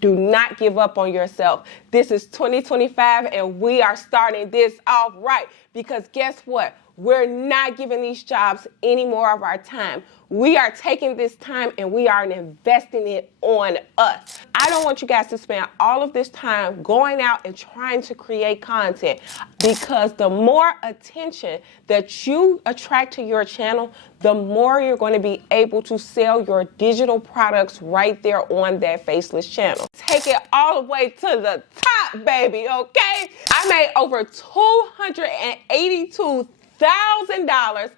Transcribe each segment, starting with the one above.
Do not give up on yourself. This is 2025 and we are starting this off right, because guess what? We're not giving these jobs any more of our time. We are taking this time and we are investing it on us. I don't want you guys to spend all of this time going out and trying to create content, because the more attention that you attract to your channel, the more you're going to be able to sell your digital products right there on that Faceless channel. Take it all the way to the top, baby, okay? I made over $282,000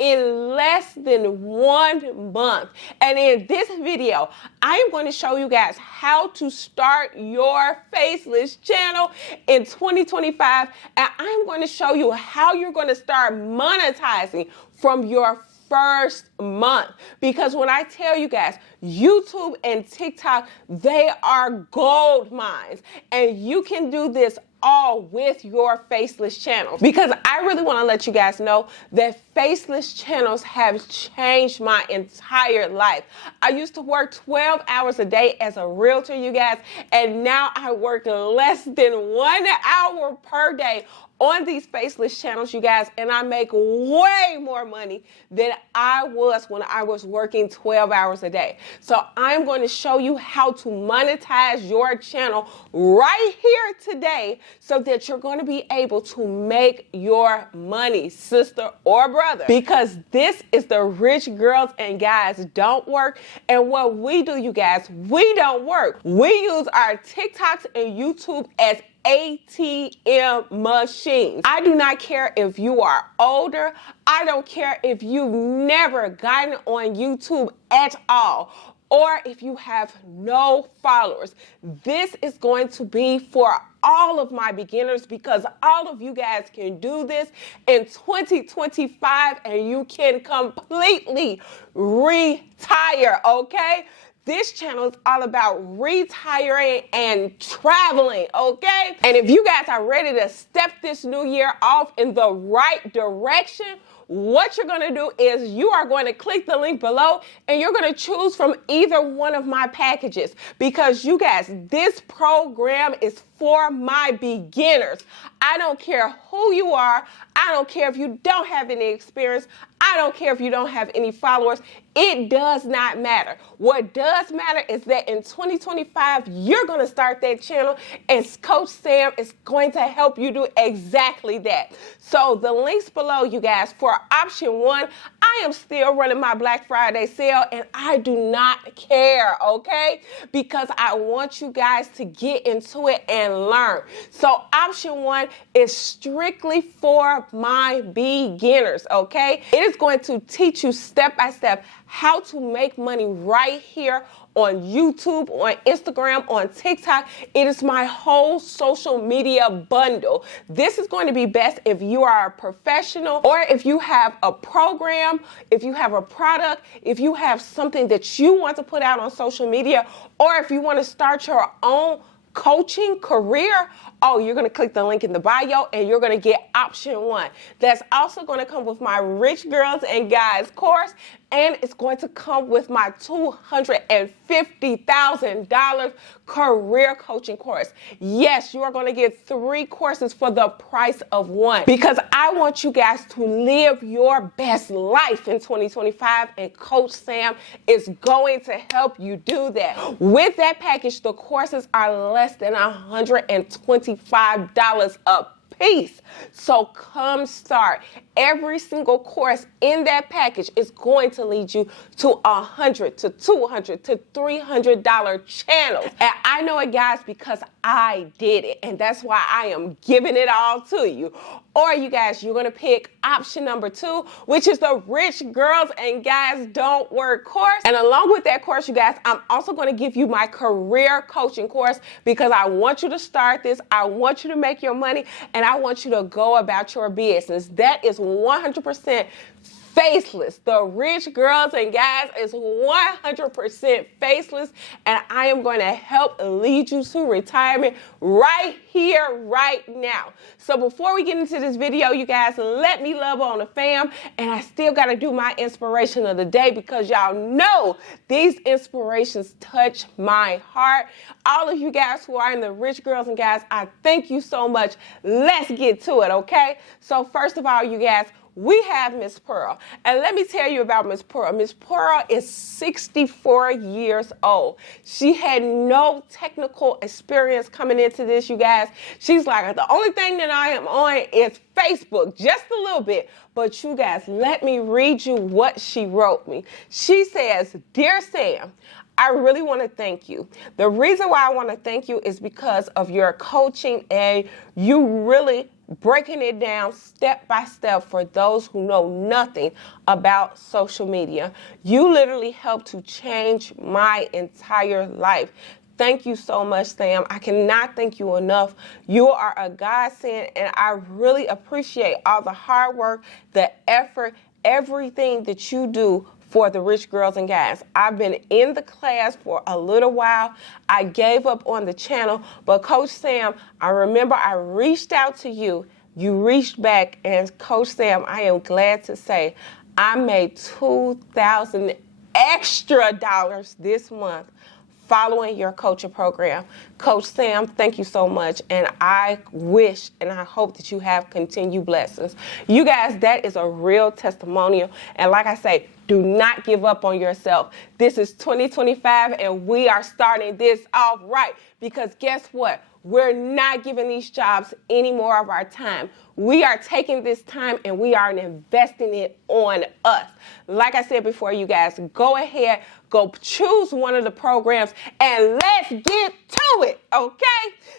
in less than 1 month. And in this video, I am going to show you guys how to start your Faceless channel in 2025. And I'm going to show you how you're going to start monetizing from your first month. Because when I tell you guys, YouTube and TikTok, they are gold mines. And you can do this all with your Faceless channel. Because I really want to let you guys know that Faceless channels have changed my entire life. I used to work 12 hours a day as a realtor, you guys, and now I work less than 1 hour per day on these Faceless channels, you guys, and I make way more money than I was when I was working 12 hours a day. So I'm going to show you how to monetize your channel right here today, so that you're going to be able to make your money, sister or brother. Because this is the Rich Girls and Guys Don't Work. And what we do, you guys, we don't work. We use our TikToks and YouTube as ATM machines. I do not care if you are older. I don't care if you've never gotten on YouTube at all, or if you have no followers. This is going to be for all of my beginners, because all of you guys can do this in 2025 and you can completely retire, okay? This channel is all about retiring and traveling, okay? And if you guys are ready to step this new year off in the right direction, what you're going to do is you are going to click the link below and you're going to choose from either one of my packages, because you guys, this program is for my beginners. I don't care who you are. I don't care if you don't have any experience. I don't care if you don't have any followers. It does not matter. What does matter is that in 2025, you're going to start that channel, and Coach Sam is going to help you do exactly that. So the links below, you guys, for option 1, I am still running my Black Friday sale, and I do not care, okay? Because I want you guys to get into it and learn. So option 1 is strictly for my beginners, okay? It is going to teach you step by step how to make money right here on YouTube, on Instagram, on TikTok. It is my whole social media bundle. This is going to be best if you are a professional, or if you have a program, if you have a product, if you have something that you want to put out on social media, or if you want to start your own coaching career. Oh, you're going to click the link in the bio and you're going to get option 1. That's also going to come with my Rich Girls and Guys course, and it's going to come with my $250,000 career coaching course. Yes, you are going to get 3 courses for the price of 1, because I want you guys to live your best life in 2025, and Coach Sam is going to help you do that. With that package, the courses are less than $125 a piece. So come start. Every single course in that package is going to lead you to $100 to $200 to $300 channels. And I know it, guys, because I did it, and that's why I am giving it all to you. Or you guys, you're going to pick option number 2, which is the Rich Girls and Guys Don't Work course. And along with that course, you guys, I'm also going to give you my career coaching course, because I want you to start this. I want you to make your money, and I want you to go about your business. That is 100% Faceless. The Rich Girls and Guys is 100% faceless, and I am going to help lead you to retirement right here, right now. So before we get into this video, you guys, let me love on the fam, and I still got to do my inspiration of the day because y'all know these inspirations touch my heart. All of you guys who are in the Rich Girls and Guys, I thank you so much. Let's get to it, okay? So first of all, you guys, we have Miss Pearl. And let me tell you about Miss Pearl. Miss Pearl is 64 years old. She had no technical experience coming into this, you guys. She's like, the only thing that I am on is Facebook, just a little bit. But you guys, let me read you what she wrote me. She says, "Dear Sam, I really want to thank you. The reason why I want to thank you is because of your coaching and you really breaking it down step by step for those who know nothing about social media. You literally helped to change my entire life. Thank you so much, Sam. I cannot thank you enough. You are a godsend, and I really appreciate all the hard work, the effort, everything that you do for the Rich Girls and Guys. I've been in the class for a little while. I gave up on the channel, but Coach Sam, I remember I reached out to you. You reached back, and Coach Sam, I am glad to say I made $2,000 extra this month following your coaching program. Coach Sam, thank you so much, and I wish and I hope that you have continued blessings. You guys, that is a real testimonial, and like I say, do not give up on yourself. This is 2025, and we are starting this off right, because guess what? We're not giving these jobs any more of our time. We are taking this time and we are investing it on us. Like I said before, you guys, go ahead, go choose one of the programs, and let's get to it, okay?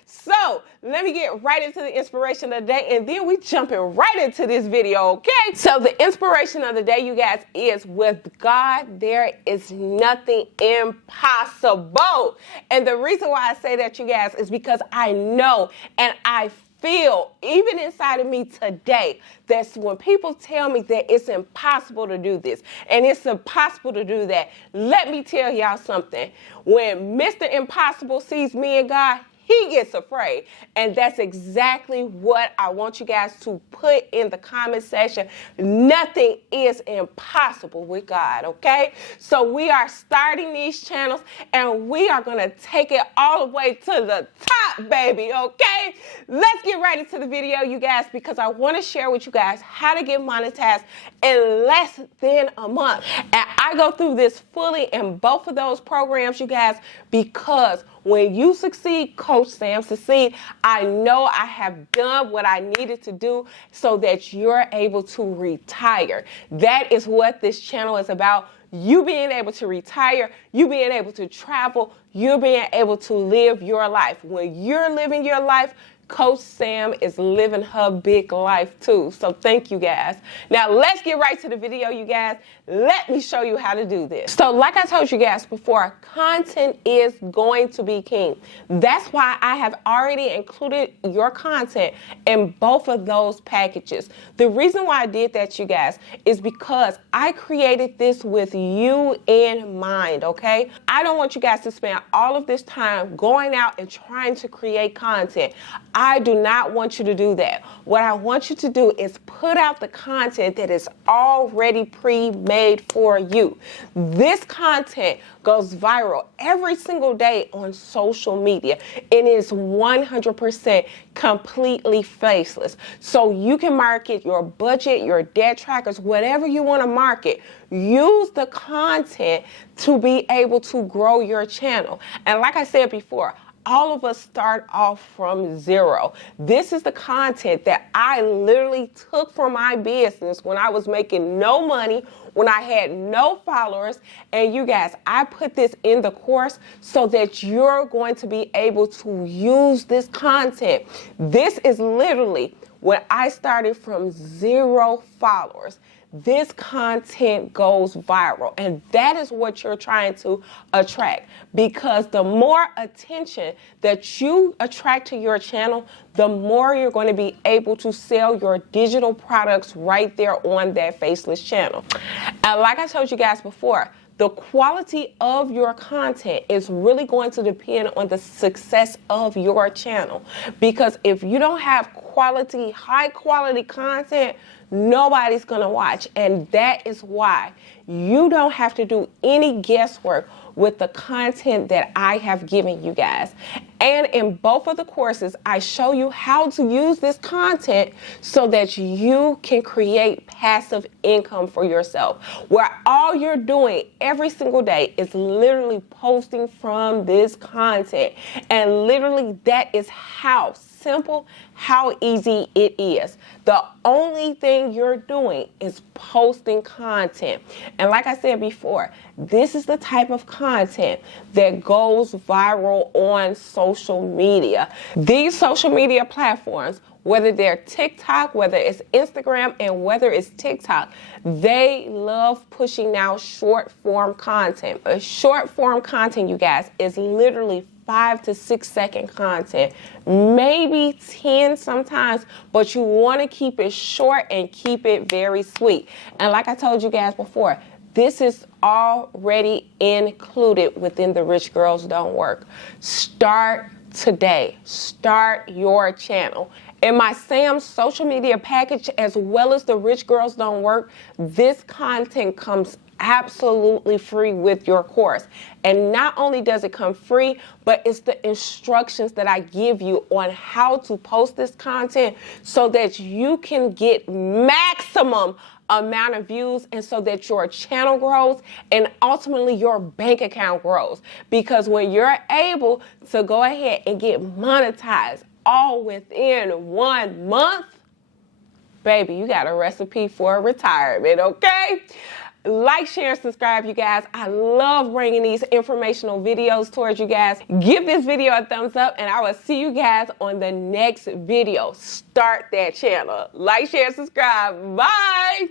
So let me get right into the inspiration of the day, and then we jumping right into this video, okay? So the inspiration of the day, you guys, is with God, there is nothing impossible. And the reason why I say that, you guys, is because I know and I feel, even inside of me today, that's when people tell me that it's impossible to do this and it's impossible to do that. Let me tell y'all something. When Mr. Impossible sees me and God, he gets afraid. And that's exactly what I want you guys to put in the comment section. Nothing is impossible with God, okay? So we are starting these channels, and we are going to take it all the way to the top, baby, okay? Let's get right into the video, you guys, because I want to share with you guys how to get monetized in less than a month. And I go through this fully in both of those programs, you guys, because when you succeed, Coach Sam succeed, I know I have done what I needed to do so that you're able to retire. That is what this channel is about. You being able to retire, you being able to travel, you being able to live your life. When you're living your life, Coach Sam is living her big life too. So thank you guys. Now let's get right to the video, you guys. Let me show you how to do this. So like I told you guys before, content is going to be king. That's why I have already included your content in both of those packages. The reason why I did that, you guys, is because I created this with you in mind, okay? I don't want you guys to spend all of this time going out and trying to create content. I do not want you to do that. What I want you to do is put out the content that is already pre-made for you. This content goes viral every single day on social media. It is 100% completely faceless. So you can market your budget, your debt trackers, whatever you want to market. Use the content to be able to grow your channel. And like I said before, all of us start off from zero. This is the content that I literally took from my business when I was making no money, when I had no followers. And you guys, I put this in the course so that you're going to be able to use this content. This is literally when I started from 0 followers, this content goes viral, and that is what you're trying to attract, because the more attention that you attract to your channel, the more you're going to be able to sell your digital products right there on that Faceless channel. And like I told you guys before, the quality of your content is really going to depend on the success of your channel, because if you don't have quality, high quality content, nobody's gonna watch. And that is why you don't have to do any guesswork with the content that I have given you guys. And in both of the courses, I show you how to use this content so that you can create passive income for yourself, where all you're doing every single day is literally posting from this content. And literally that is how simple, how easy it is. The only thing you're doing is posting content. And like I said before, this is the type of content that goes viral on social media. These social media platforms, whether they're TikTok, whether it's Instagram, and whether it's TikTok, they love pushing out short form content. A short form content, you guys, is literally 5 to 6 second content, maybe 10 sometimes, but you want to keep it short and keep it very sweet. And like I told you guys before, this is already included within the Rich Girls Don't Work. Start today. Start your channel. In my Sam's social media package, as well as the Rich Girls Don't Work, this content comes absolutely free with your course. And not only does it come free, but it's the instructions that I give you on how to post this content so that you can get maximum amount of views, and so that your channel grows and ultimately your bank account grows. Because when you're able to go ahead and get monetized all within 1 month, baby, you got a recipe for retirement, okay? Like, share, and subscribe, you guys. I love bringing these informational videos towards you guys. Give this video a thumbs up, and I will see you guys on the next video. Start that channel. Like, share, subscribe. Bye.